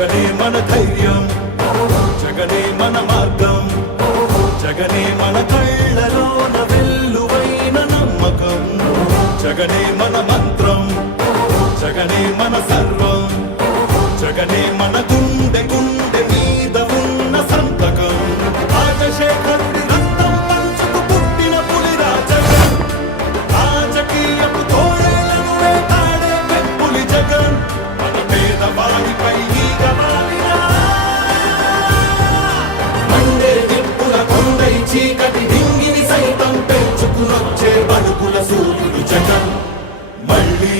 జగనే మన ధైర్యం, జగనే మన మార్గం, జగనే మన కళ్ళలోన వెల్లువైన నమ్మకం, జగనే మన మంత్రం, జగనే మన సర్వం, జగనే మన గుండె గుండె మీద ఉన్న సంతకం. రాజశేఖరుడి రక్తం పంచుకు పుట్టిన పులిరా జగన్, రాజకీయపు తోడేళ్లను వేటాడే పెప్పులి జగన్, మన పేదవాడిపై ఈగ వాలినా మండే నిప్పుల కొండై చీకటి డింగిని సైతం పెంచుకునొచ్చే బడుకుల సూర్యుడు జగన్. మళ్ళీ